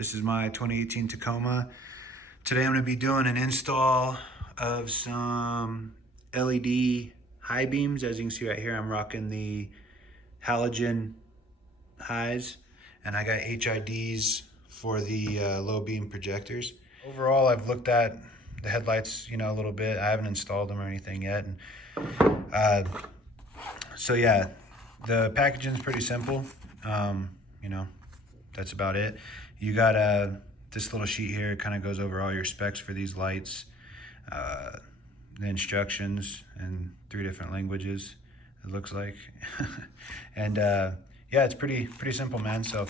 This is my 2018 Tacoma. Today I'm going to be doing an install of some LED high beams. As you can see right here, I'm rocking the halogen highs, and I got HIDs for the low beam projectors. Overall, I've looked at the headlights, a little bit. I haven't installed them or anything yet. And so yeah, the packaging is pretty simple. That's about it. You got this little sheet here. It kind of goes over all your specs for these lights, the instructions in 3 different languages, it looks like. And yeah, it's pretty simple, man. So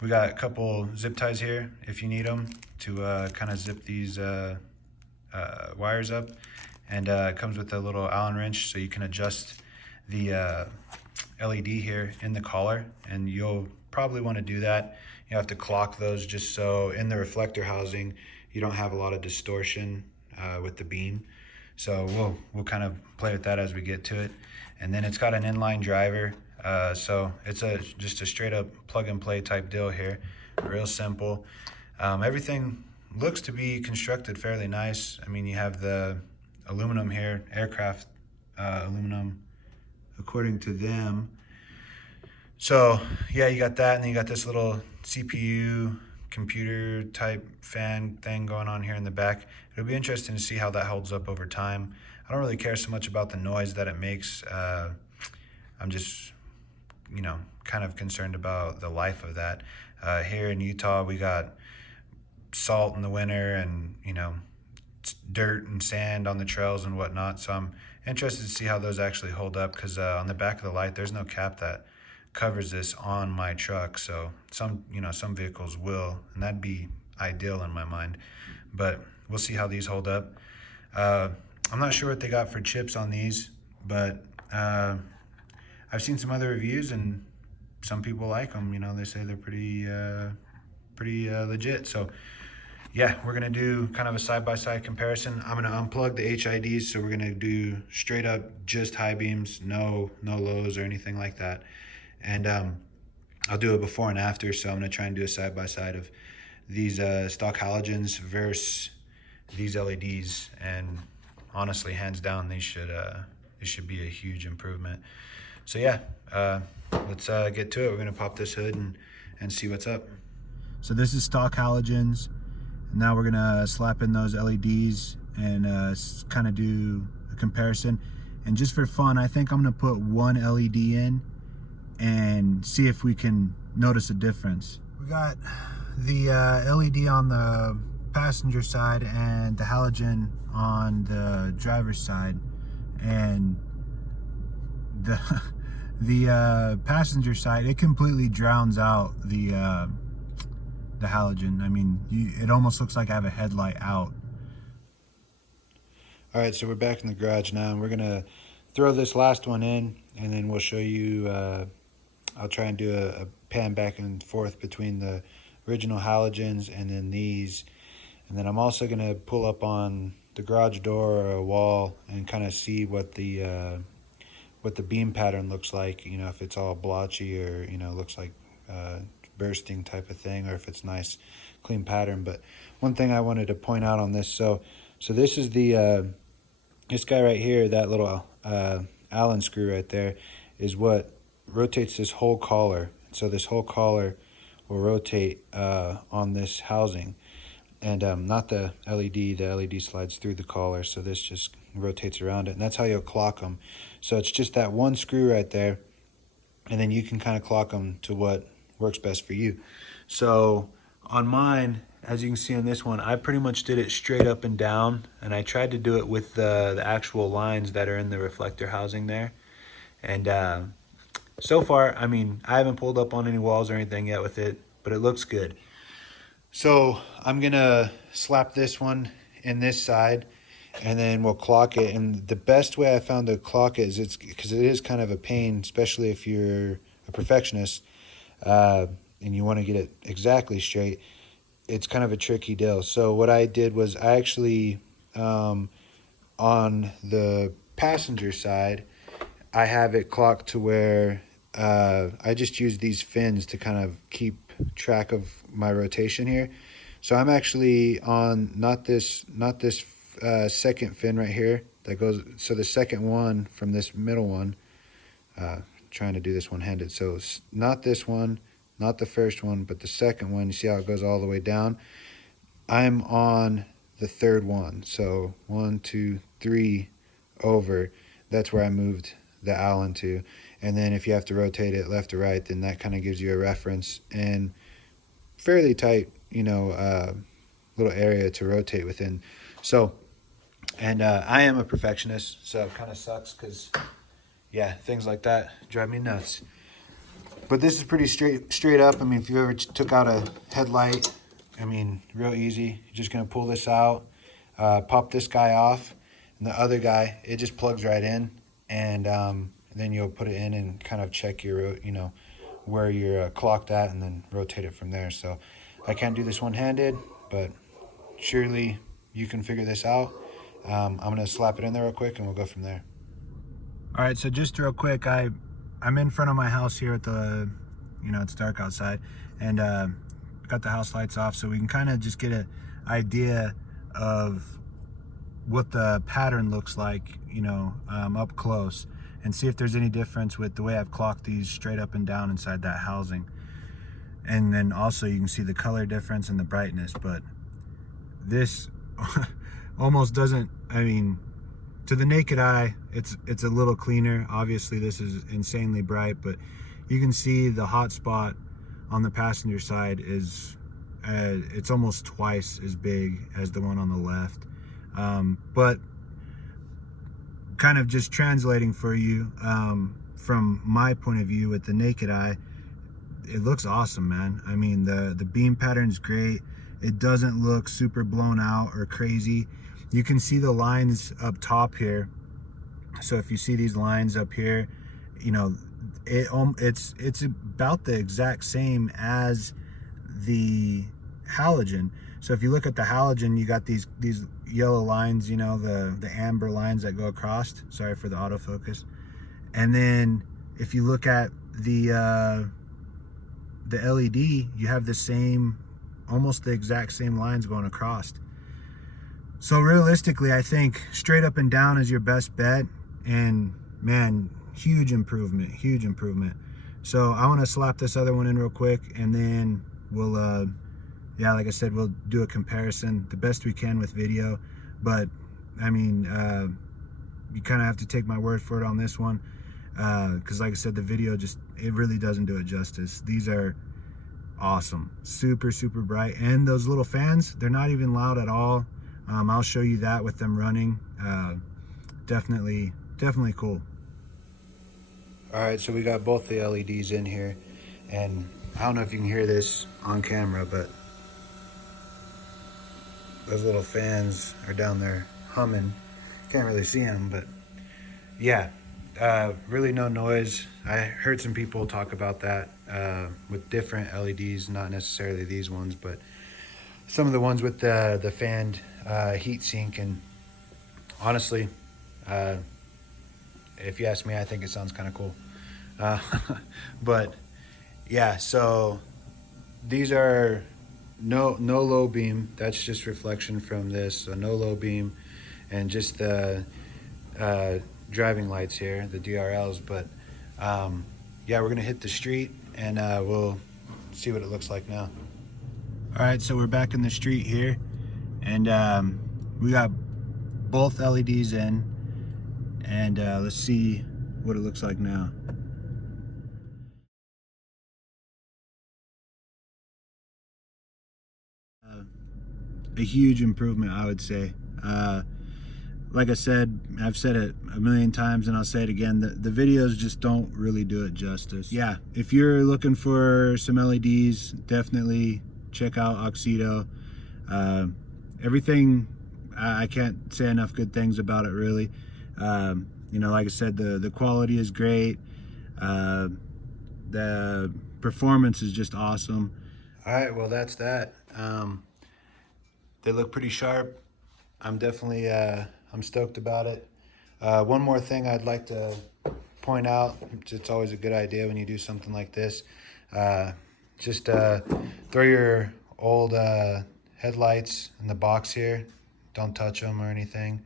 we got a couple zip ties here if you need them to kind of zip these wires up, and it comes with a little Allen wrench so you can adjust the LED here in the collar, and you'll probably want to do that. You have to clock those just so in the reflector housing you don't have a lot of distortion with the beam. So we'll kind of play with that as we get to it. And then it's got an inline driver, so it's just a straight up plug and play type deal here. Real simple. Everything looks to be constructed fairly nice. I mean, you have the aluminum here, aircraft aluminum according to them. So yeah, you got that, and then you got this little CPU computer type fan thing going on here in the back. It'll be interesting to see how that holds up over time. I don't really care so much about the noise that it makes. I'm just, kind of concerned about the life of that. Here in Utah, we got salt in the winter, and dirt and sand on the trails and whatnot. So I'm interested to see how those actually hold up, because on the back of the light, there's no cap that covers this on my truck. So some vehicles will, and that'd be ideal in my mind. But we'll see how these hold up. I'm not sure what they got for chips on these, but I've seen some other reviews, and some people like them. They say they're pretty legit. So yeah, we're gonna do kind of a side-by-side comparison. I'm gonna unplug the HIDs, so we're gonna do straight up just high beams, no lows or anything like that. And I'll do a before and after, so I'm gonna try and do a side-by-side of these stock halogens versus these LEDs. And honestly, hands down, these should be a huge improvement. So yeah, let's get to it. We're gonna pop this hood and see what's up. So this is stock halogens. Now we're gonna slap in those LEDs and kind of do a comparison. And just for fun, I think I'm gonna put one LED in and see if we can notice a difference. We got the LED on the passenger side and the halogen on the driver's side, and the passenger side, it completely drowns out the halogen. I mean, it almost looks like I have a headlight out. All right, so we're back in the garage now, and we're gonna throw this last one in, and then we'll show you. I'll try and do a pan back and forth between the original halogens and then these. And then I'm also gonna pull up on the garage door or a wall and kind of see what the beam pattern looks like. If it's all blotchy, or looks like bursting type of thing, or if it's nice clean pattern. But one thing I wanted to point out on this, so this is the this guy right here, that little Allen screw right there, is what rotates this whole collar. So this whole collar will rotate on this housing, and not the LED. The LED slides through the collar, so this just rotates around it, and that's how you'll clock them. So it's just that one screw right there, and then you can kind of clock them to what works best for you. So on mine, as you can see on this one, I pretty much did it straight up and down, and I tried to do it with the actual lines that are in the reflector housing there. And so far, I mean, I haven't pulled up on any walls or anything yet with it, but it looks good. So I'm gonna slap this one in this side, and then we'll clock it. And the best way I found to clock it is because it is kind of a pain, especially if you're a perfectionist and you want to get it exactly straight. It's kind of a tricky deal. So what I did was I actually on the passenger side, I have it clocked to where I just use these fins to kind of keep track of my rotation here. So I'm actually on not this second fin right here that goes, so the second one from this middle one, trying to do this one-handed. So it's not this one, not the first one, but the second one. You see how it goes all the way down? I'm on the third one. So 1, 2, 3 over. That's where I moved the Allen to. And then if you have to rotate it left to right, then that kind of gives you a reference and fairly tight, little area to rotate within. So, and I am a perfectionist, so it kind of sucks because, yeah, things like that drive me nuts. But this is pretty straight up. I mean, if you ever took out a headlight, I mean, real easy. You're just gonna pull this out, pop this guy off, and the other guy, it just plugs right in, and then you'll put it in and kind of check your, where you're clocked at, and then rotate it from there. So I can't do this one-handed, but surely you can figure this out. I'm gonna slap it in there real quick, and we'll go from there. All right, so just real quick, I'm in front of my house here at the, it's dark outside, and got the house lights off so we can kind of just get an idea of what the pattern looks like, up close, and see if there's any difference with the way I've clocked these straight up and down inside that housing. And then also you can see the color difference and the brightness, but this almost doesn't, I mean, to the naked eye, it's a little cleaner. Obviously this is insanely bright, but you can see the hot spot on the passenger side is, it's almost twice as big as the one on the left. But kind of just translating for you, from my point of view with the naked eye, it looks awesome, man. I mean, the beam pattern's great. It doesn't look super blown out or crazy. You can see the lines up top here. So if you see these lines up here, it's about the exact same as the halogen. So if you look at the halogen, you got these yellow lines, the amber lines that go across. Sorry for the autofocus. And then if you look at the LED, you have the same, almost the exact same lines going across. So realistically, I think straight up and down is your best bet. And man, huge improvement. So I want to slap this other one in real quick, and then we'll yeah, like I said, we'll do a comparison the best we can with video. But I mean, you kind of have to take my word for it on this one, because like I said, the video it really doesn't do it justice. These are awesome, super bright, and those little fans, they're not even loud at all. I'll show you that with them running. Definitely cool. All right, so we got both the LEDs in here, and I don't know if you can hear this on camera, but those little fans are down there humming. Can't really see them, but yeah, really no noise. I heard some people talk about that with different LEDs, not necessarily these ones, but some of the ones with the fanned heat sink. And honestly, if you ask me, I think it sounds kind of cool. But yeah, so these are no low beam. That's just reflection from this. So no low beam, and just the driving lights here, the DRLs. But yeah, we're gonna hit the street, and we'll see what it looks like now. All right, so we're back in the street here, and we got both LEDs in, and let's see what it looks like now. A huge improvement, I would say. Like I said, I've said it a million times, and I'll say it again, the videos just don't really do it justice. Yeah, if you're looking for some LEDs, definitely check out Auxito. Everything, I can't say enough good things about it, really. Like I said, the quality is great. The performance is just awesome. All right, well, that's that. They look pretty sharp. I'm definitely, I'm stoked about it. One more thing I'd like to point out, it's always a good idea when you do something like this. just throw your old headlights in the box here. Don't touch them or anything.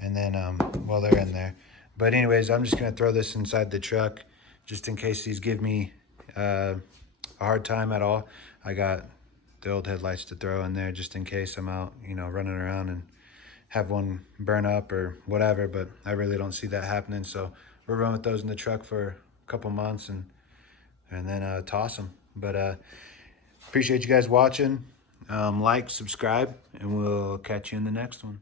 And then, well, they're in there. But anyways, I'm just going to throw this inside the truck just in case these give me a hard time at all. I got the old headlights to throw in there just in case I'm out, you know, running around and have one burn up or whatever. But I really don't see that happening. So we're running with those in the truck for a couple months and then toss them. But appreciate you guys watching. Like, subscribe, and we'll catch you in the next one.